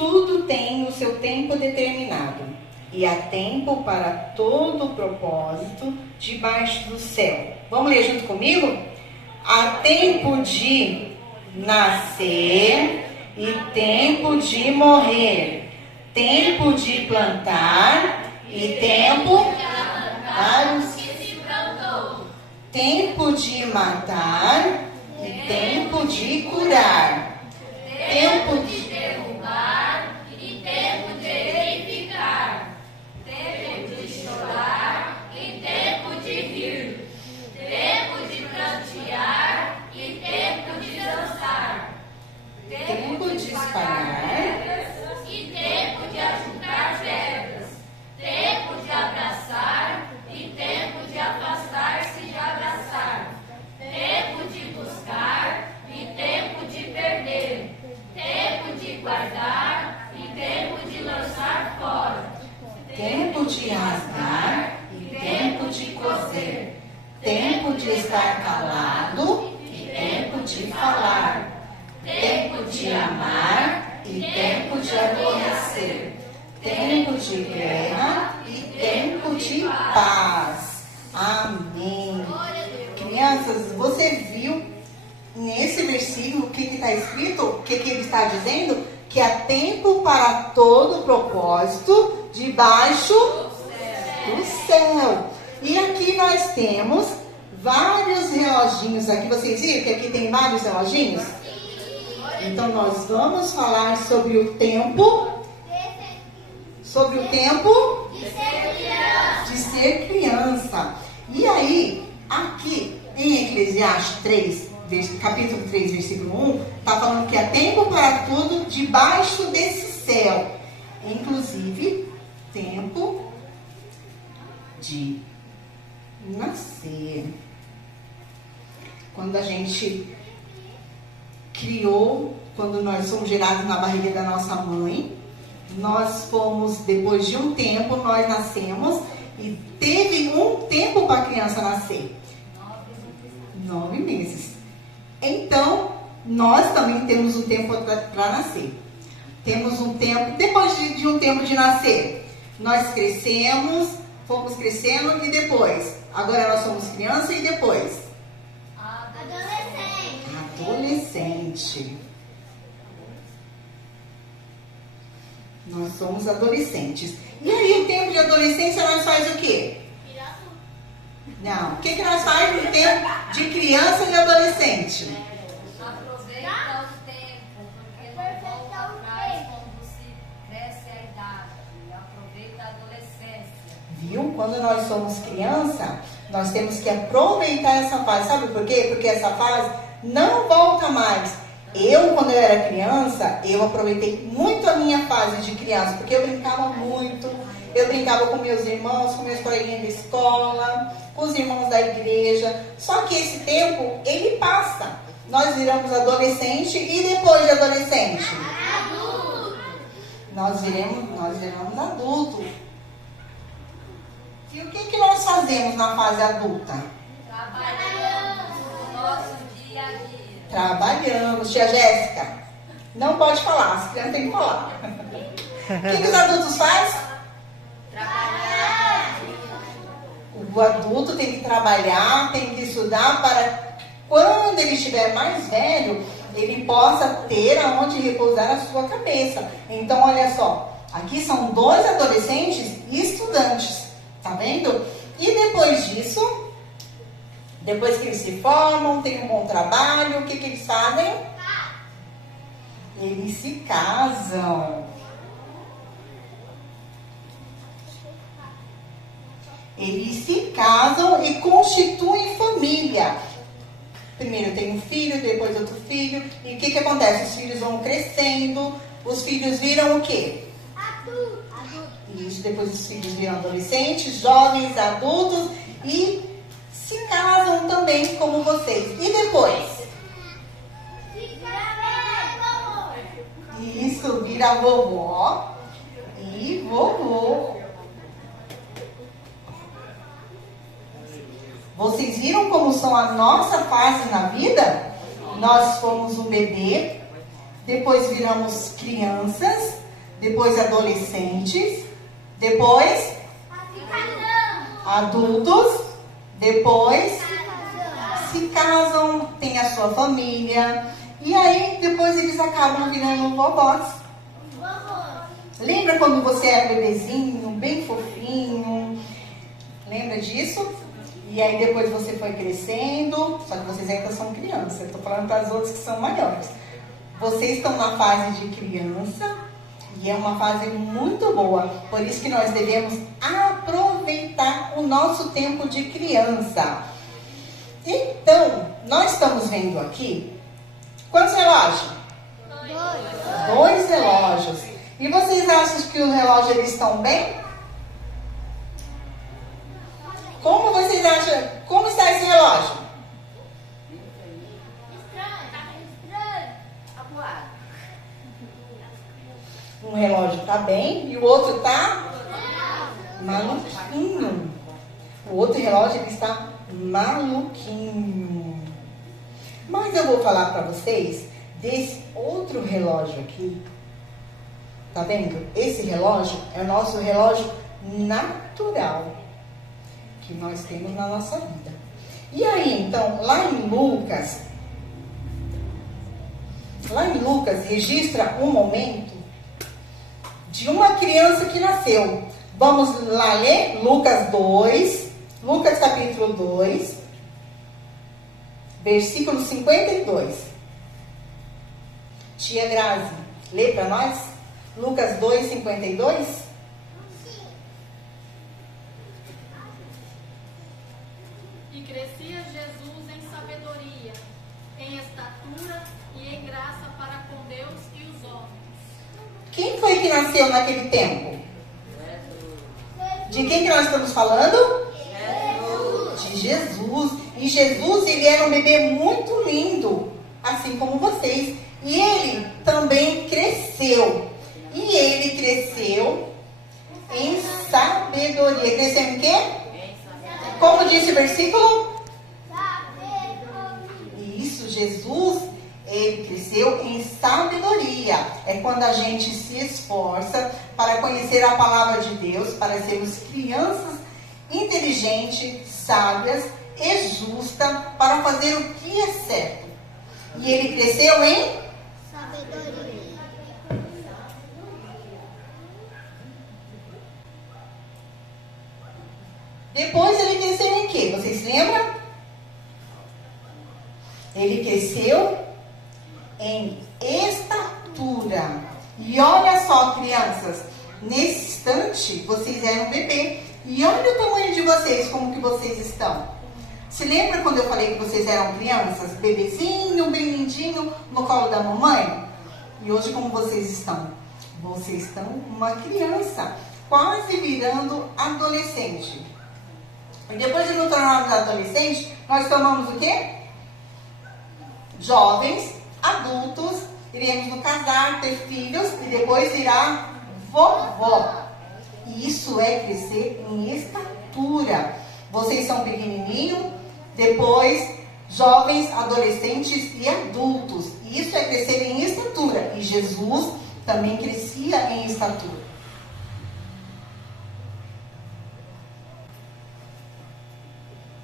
Tudo tem o seu tempo determinado, e há tempo para todo propósito debaixo do céu. Vamos ler junto comigo? Há tempo de nascer e tempo de morrer, tempo de plantar e tempo para os que se plantou, tempo de matar e tempo de curar, tempo de derrubar e tempo de edificar, tempo de chorar e tempo de rir, tempo de prantear e tempo de dançar, tempo de espalhar e tempo de ajuntar pedras, tempo de abraçar e tempo de afastar-se de abraçar, tempo de buscar e tempo de perder, tempo de guardar e tempo de lançar fora, tempo de rasgar e tempo de coser, tempo de estar calado e tempo de falar, tempo de amar e tempo de aborrecer, tempo de guerra e tempo de paz. Amém. Crianças, você viu nesse versículo o que está escrito? O que ele está dizendo? Que há tempo para todo propósito debaixo do céu. E aqui nós temos vários reloginhos aqui. Vocês viram que aqui tem vários reloginhos? Então nós vamos falar sobre o tempo. Sobre o tempo de ser criança. E aí, aqui em Eclesiastes 3, capítulo 3, versículo 1, está falando que há tempo para tudo debaixo desse céu. Inclusive, tempo de nascer. Quando a gente criou, quando nós fomos gerados na barriga da nossa mãe, nós fomos, depois de um tempo, nós nascemos e teve um tempo para a criança nascer. 9 meses. Então, nós também temos um tempo para nascer. Temos um tempo, depois de um tempo de nascer, nós crescemos, fomos crescendo e depois? Agora nós somos criança e depois? Adolescente. Nós somos adolescentes. E aí, o tempo de adolescência, nós faz o quê? Não. O que nós faz no tempo de criança e adolescente? Aproveita o tempo, porque não volta atrás quando se cresce a idade. Aproveita a adolescência. Viu? Quando nós somos criança, nós temos que aproveitar essa fase. Sabe por quê? Porque essa fase não volta mais. Quando eu era criança, eu aproveitei muito a minha fase de criança, porque eu brincava muito, eu brincava com meus irmãos, com meus coleguinhas da escola, com os irmãos da igreja. Só que esse tempo, ele passa. Nós viramos adolescente e depois de adolescente? Adulto. Nós viramos adulto. E o que nós fazemos na fase adulta? Trabalhamos no nosso dia a dia. Trabalhamos. Tia Jéssica, não pode falar, as crianças têm que falar. O que os adultos fazem? Trabalhar. O adulto tem que trabalhar, tem que estudar para quando ele estiver mais velho, ele possa ter aonde repousar a sua cabeça. Então, olha só, aqui são 2 adolescentes e estudantes, tá vendo? E depois disso, depois que eles se formam, têm um bom trabalho, o que eles fazem? Eles se casam. Eles se casam e constituem família. Primeiro tem um filho, depois outro filho. E o que acontece? Os filhos vão crescendo. Os filhos viram o quê? Adultos. Isso, depois os filhos viram adolescentes, jovens, adultos. E se casam também como vocês. E depois? Isso, vira vovó e vovô. Vocês viram como são a nossa fase na vida? Nós fomos um bebê, depois viramos crianças, depois adolescentes, depois adultos, depois se casam, têm a sua família, e aí depois eles acabam virando vovós. Lembra quando você era bebezinho, bem fofinho? Lembra disso? E aí depois você foi crescendo, só que vocês ainda são crianças. Eu estou falando para as outras que são maiores. Vocês estão na fase de criança e é uma fase muito boa. Por isso que nós devemos aproveitar o nosso tempo de criança. Então, nós estamos vendo aqui, quantos relógios? 2 relógios. E vocês acham que os relógios eles estão bem? Como vocês acham? Como está esse relógio? Um relógio está bem e o outro está maluquinho. O outro relógio ele está maluquinho. Mas eu vou falar para vocês desse outro relógio aqui. Tá vendo? Esse relógio é o nosso relógio natural que nós temos na nossa vida. E aí, então, lá em Lucas registra um momento de uma criança que nasceu. Vamos lá ler Lucas 2, Lucas capítulo 2, versículo 52. Tia Grazi, lê para nós? Lucas 2, 52. E crescia Jesus em sabedoria, em estatura e em graça para com Deus e os homens. Quem foi que nasceu naquele tempo? De quem que nós estamos falando? De Jesus. E Jesus, ele era um bebê muito lindo, assim como vocês. E ele também cresceu. E ele cresceu em sabedoria. Cresceu em quê? Como disse o versículo? Isso, Jesus, ele cresceu em sabedoria. É quando a gente se esforça para conhecer a palavra de Deus, para sermos crianças inteligentes, sábias e justas, para fazer o que é certo. E ele cresceu em sabedoria. Depois ele cresceu em quê? Vocês lembram? Ele cresceu em estatura. E olha só, crianças, nesse instante vocês eram um bebê. E olha o tamanho de vocês, como que vocês estão. Se lembra quando eu falei que vocês eram crianças? Bebezinho, bem lindinho, no colo da mamãe? E hoje como vocês estão? Vocês estão uma criança, quase virando adolescente. E depois de nos tornarmos adolescentes, nós tomamos o quê? Jovens, adultos, iremos nos casar, ter filhos e depois virar vovó. E isso é crescer em estatura. Vocês são pequenininhos, depois jovens, adolescentes e adultos. E isso é crescer em estatura. E Jesus também crescia em estatura.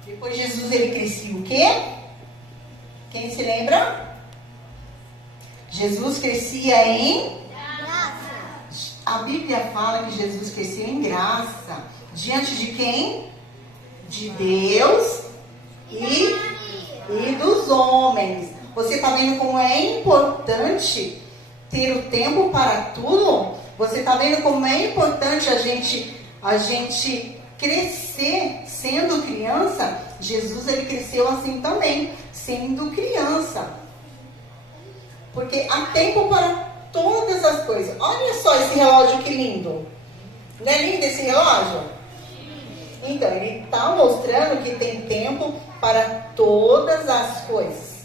Depois Jesus, ele crescia o quê? Quem se lembra? Jesus crescia em graça. A Bíblia fala que Jesus cresceu em graça. Diante de quem? De Deus e dos homens. Você está vendo como é importante ter o tempo para tudo? Você está vendo como é importante a gente crescer sendo criança? Jesus, ele cresceu assim também, sendo criança. Porque há tempo para todas as coisas. Olha só esse relógio que lindo. Não é lindo esse relógio? Então, ele está mostrando que tem tempo para todas as coisas.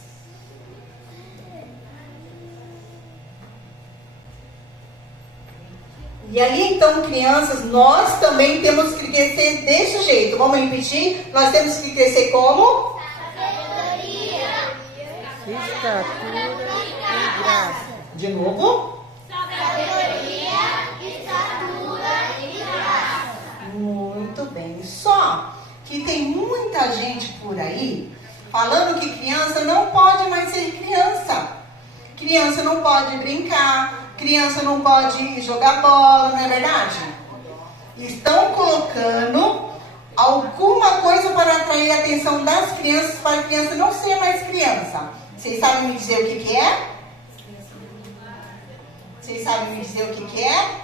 E aí, então, crianças, nós também temos que crescer desse jeito. Vamos repetir? Nós temos que crescer como? Sabedoria. Estatura e graça. De novo? Sabedoria. muita gente por aí falando que criança não pode mais ser criança. Criança não pode brincar, criança não pode jogar bola, não é verdade? Estão colocando alguma coisa para atrair a atenção das crianças, para a criança não ser mais criança. Vocês sabem me dizer o que é? Vocês sabem me dizer o que é?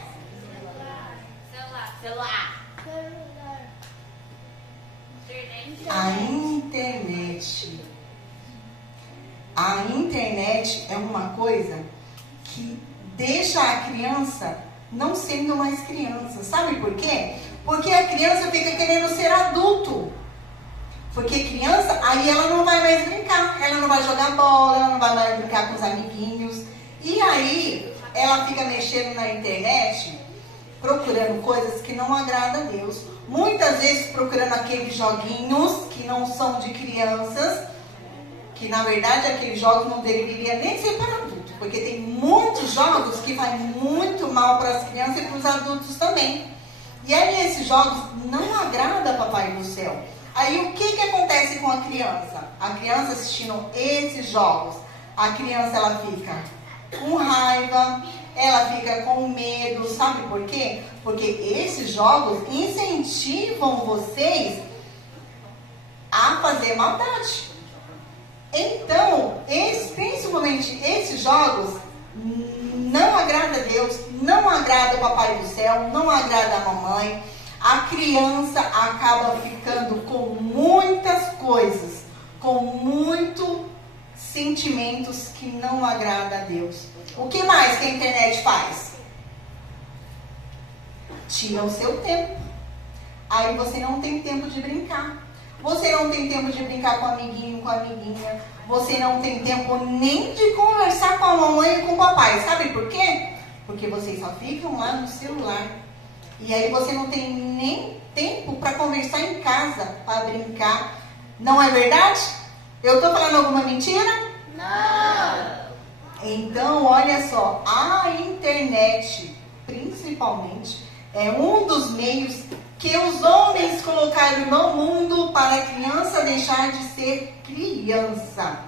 Celular. A internet. A internet é uma coisa que deixa a criança não sendo mais criança. Sabe por quê? Porque a criança fica querendo ser adulto. Porque criança, aí ela não vai mais brincar, ela não vai jogar bola, ela não vai mais brincar com os amiguinhos. E aí ela fica mexendo na internet, procurando coisas que não agradam a Deus. Muitas vezes procurando aqueles joguinhos que não são de crianças, que na verdade aqueles jogos não deveriam nem ser para adultos, porque tem muitos jogos que fazem muito mal para as crianças e para os adultos também. E aí esses jogos não agradam a Papai do Céu. Aí o que acontece com a criança? A criança assistindo esses jogos, a criança ela fica com raiva, ela fica com medo, sabe por quê? Porque esses jogos incentivam vocês a fazer maldade. Então, principalmente esses jogos não agrada a Deus, não agrada o Papai do Céu, não agrada a mamãe. A criança acaba ficando com muitas coisas, com muitos sentimentos que não agrada a Deus. O que mais que a internet faz? Tira o seu tempo. Aí você não tem tempo de brincar. Você não tem tempo de brincar com o amiguinho, com a amiguinha. Você não tem tempo nem de conversar com a mamãe e com o papai. Sabe por quê? Porque vocês só ficam lá no celular. E aí você não tem nem tempo para conversar em casa, para brincar. Não é verdade? Eu estou falando alguma mentira? Não! Então, olha só, a internet, principalmente, é um dos meios que os homens colocaram no mundo para a criança deixar de ser criança.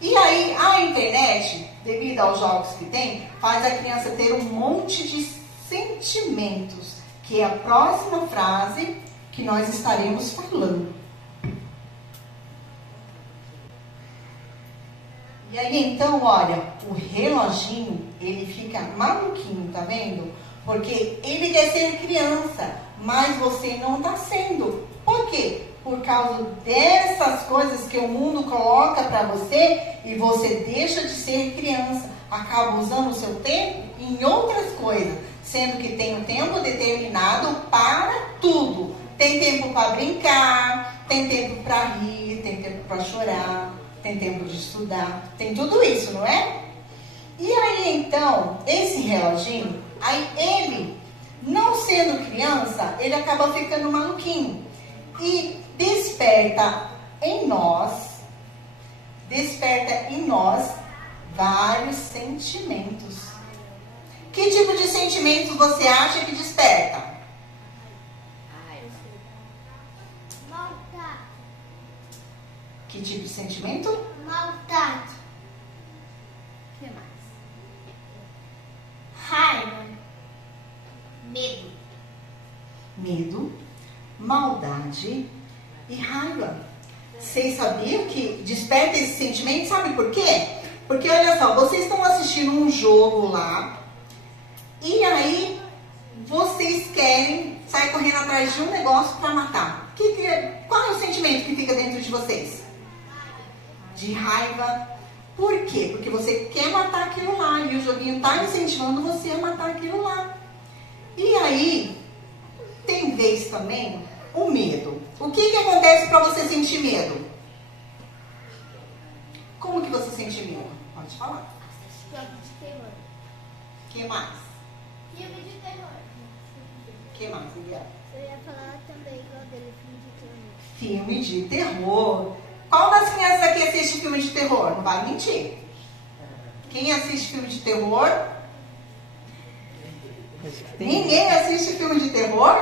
E aí, a internet, devido aos jogos que tem, faz a criança ter um monte de sentimentos, que é a próxima frase que nós estaremos falando. E aí, então, olha, o reloginho, ele fica maluquinho, tá vendo? Porque ele quer ser criança, mas você não está sendo. Por quê? Por causa dessas coisas que o mundo coloca para você e você deixa de ser criança. Acaba usando o seu tempo em outras coisas, sendo que tem um tempo determinado para tudo. Tem tempo para brincar, tem tempo para rir, tem tempo para chorar, tem tempo de estudar, tem tudo isso, não é? E aí, então, esse reloginho, aí ele, não sendo criança, ele acaba ficando maluquinho. E desperta em nós vários sentimentos. Que tipo de sentimentos você acha que desperta? Maldade. Que tipo de sentimento? Maldade. O que mais? Raiva. Medo. Medo, maldade e raiva. Vocês sabiam que desperta esse sentimento? Sabe por quê? Porque olha só, vocês estão assistindo um jogo lá e aí vocês querem sair correndo atrás de um negócio para matar. Qual é o sentimento que fica dentro de vocês? De raiva. Por quê? Porque você quer matar aquilo lá e o joguinho está incentivando você a matar aquilo lá. E aí, tem vez também o medo. O que acontece para você sentir medo? Como que você sente medo? Pode falar. Filme de terror. O que mais? Filme de terror. O que mais, Miguel? Eu ia falar também igual dele, filme de terror. Filme de terror. Qual das crianças aqui assiste filme de terror? Não vai mentir. Quem assiste filme de terror? Ninguém assiste filme de terror?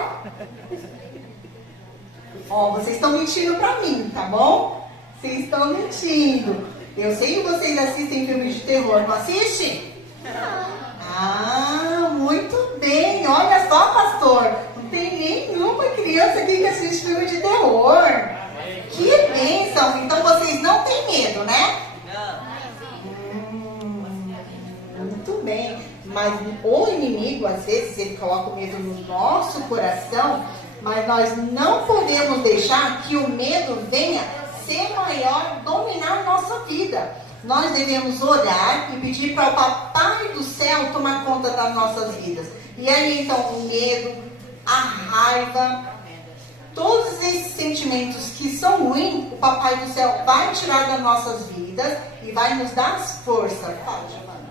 Ó, vocês estão mentindo pra mim, tá bom? Vocês estão mentindo. Eu sei que vocês assistem filmes de terror, não assistem? Ah, muito bem. Olha só, pastor. Não tem nenhuma criança aqui que assiste filme de terror. Que bênção. Então vocês não têm medo, né? Muito bem. Mas o inimigo, às vezes, ele coloca o medo no nosso coração, mas nós não podemos deixar que o medo venha ser maior, dominar a nossa vida. Nós devemos orar e pedir para o Papai do Céu tomar conta das nossas vidas. E aí, então, o medo, a raiva, todos esses sentimentos que são ruins, o Papai do Céu vai tirar das nossas vidas e vai nos dar força. Fala, Giovana.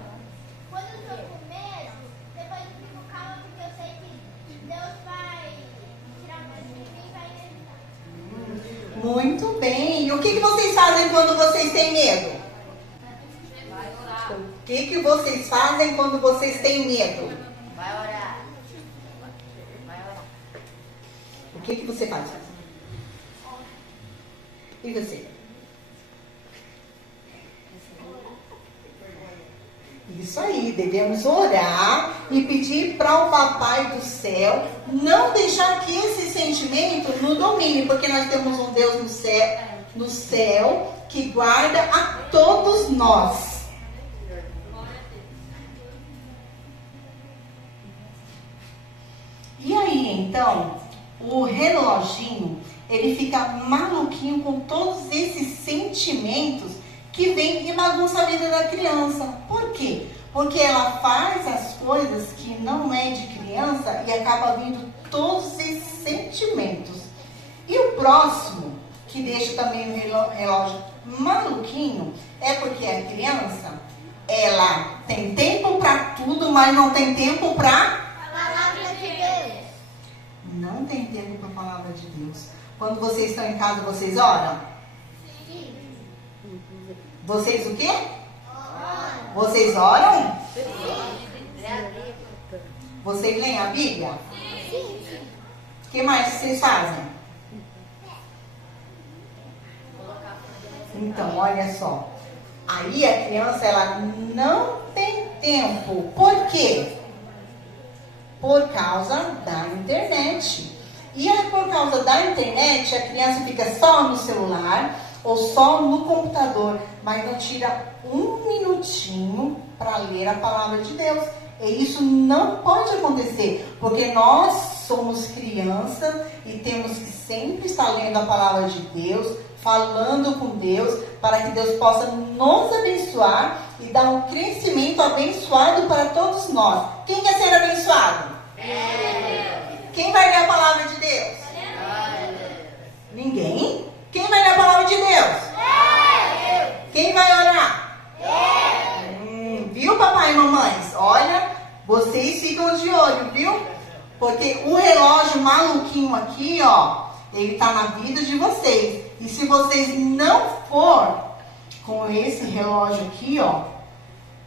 Quando eu estou com medo, depois eu fico calma porque eu sei que Deus vai tirar o medo de mim e vai me ajudar. Muito bem. E o que vocês fazem quando vocês têm medo? Vai orar. O que vocês fazem quando vocês têm medo? Vai orar. Vai orar. O que você faz? E você? Isso aí, devemos orar e pedir para o Papai do Céu não deixar que esse sentimento nos domine, porque nós temos um Deus no céu que guarda a todos nós. E aí, então, o reloginho, ele fica maluquinho com todos esses sentimentos que vem e bagunça a vida da criança. Por quê? Porque ela faz as coisas que não é de criança e acaba vindo todos esses sentimentos. E o próximo, que deixa também o relógio maluquinho, é porque a criança, ela tem tempo para tudo, mas não tem tempo para... Palavra de Deus. Não tem tempo para a palavra de Deus. Quando vocês estão em casa, vocês oram? Sim. Vocês o quê? Vocês oram? Vocês leem a Bíblia? Sim. O que mais vocês fazem? Então, olha só. Aí a criança, ela não tem tempo. Por quê? Por causa da internet. E aí, por causa da internet, a criança fica só no celular ou só no computador, mas não tira um minutinho para ler a palavra de Deus. E isso não pode acontecer, porque nós somos crianças e temos que sempre estar lendo a palavra de Deus, falando com Deus, para que Deus possa nos abençoar e dar um crescimento abençoado para todos nós. Quem quer ser abençoado? Quem vai ler a palavra de Deus? Ninguém? Quem vai ler a palavra de Deus? Quem vai orar? Viu, papai e mamães? Olha, vocês ficam de olho, viu? Porque o relógio maluquinho aqui, ó, ele tá na vida de vocês. E se vocês não for com esse relógio aqui, ó,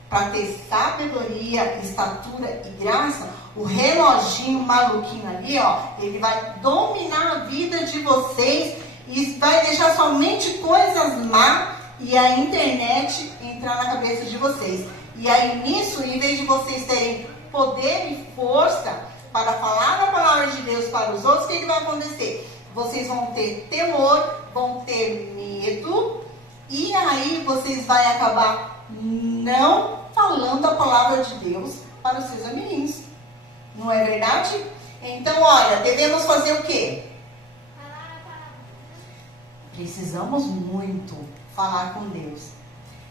para ter sabedoria, estatura e graça, o reloginho maluquinho ali, ó, ele vai dominar a vida de vocês e vai deixar somente coisas más e a internet entrar na cabeça de vocês. E aí nisso, em vez de vocês terem poder e força para falar da palavra de Deus para os outros, o que vai acontecer? Vocês vão ter temor, vão ter medo, e aí vocês vão acabar não falando a palavra de Deus para os seus amiguinhos. Não é verdade? Então, olha, devemos fazer o quê? Precisamos muito falar com Deus.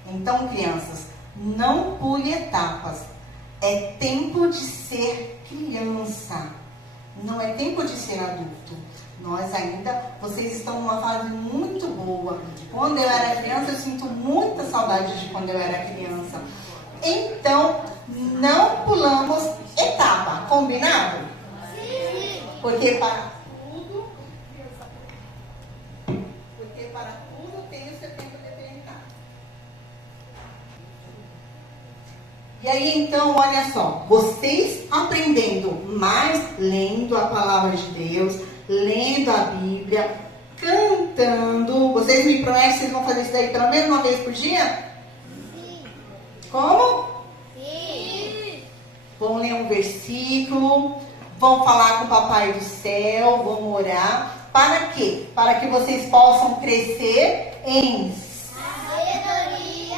Então, crianças, não pule etapas. É tempo de ser criança. Não é tempo de ser adulto. Nós ainda, vocês estão numa fase muito boa. Quando eu era criança, eu sinto muita saudade de quando eu era criança. Então, não pulamos etapa. Combinado? Sim. Porque para tudo tem o seu tempo determinado. E aí, então, olha só. Vocês aprendendo mais lendo a palavra de Deus, lendo a Bíblia, cantando. Vocês me prometem que vocês vão fazer isso daí pelo menos uma vez por dia? Sim. Como? Sim. Vão ler um versículo, vão falar com o Papai do Céu, vão orar. Para quê? Para que vocês possam crescer em Sabedoria,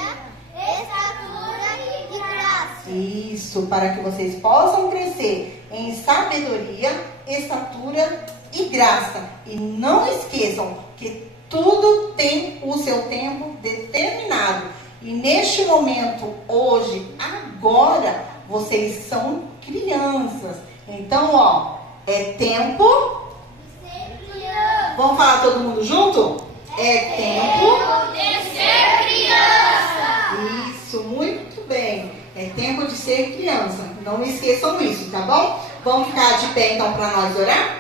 estatura e graça. isso, para que vocês possam crescer em sabedoria, estatura e graça. E não esqueçam que tudo tem o seu tempo determinado. E neste momento, hoje, agora, vocês são crianças. Então, ó, é tempo. Ser criança. Vamos falar todo mundo junto? É tempo. De ser criança. Isso, muito bem. É tempo de ser criança. Não esqueçam isso, tá bom? Vamos ficar de pé então para nós orar?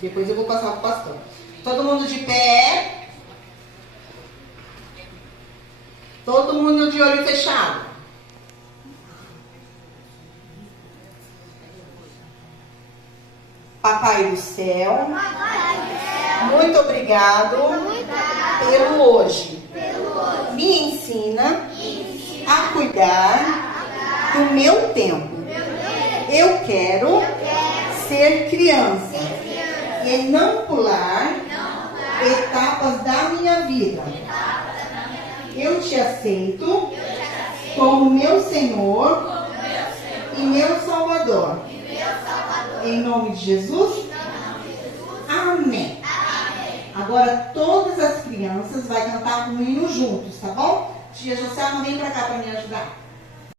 Depois eu vou passar para o pastor. Todo mundo de pé. Todo mundo de olho fechado. Papai do céu, muito obrigado pelo hoje. Me ensina a cuidar do meu tempo. Eu quero ser criança e não pular etapas da minha vida. Eu te aceito como meu Senhor e meu Salvador. Em nome de Jesus? Amém. Agora todas as crianças vão cantar um hino juntos, tá bom? Tia Joselma, vem pra cá pra me ajudar.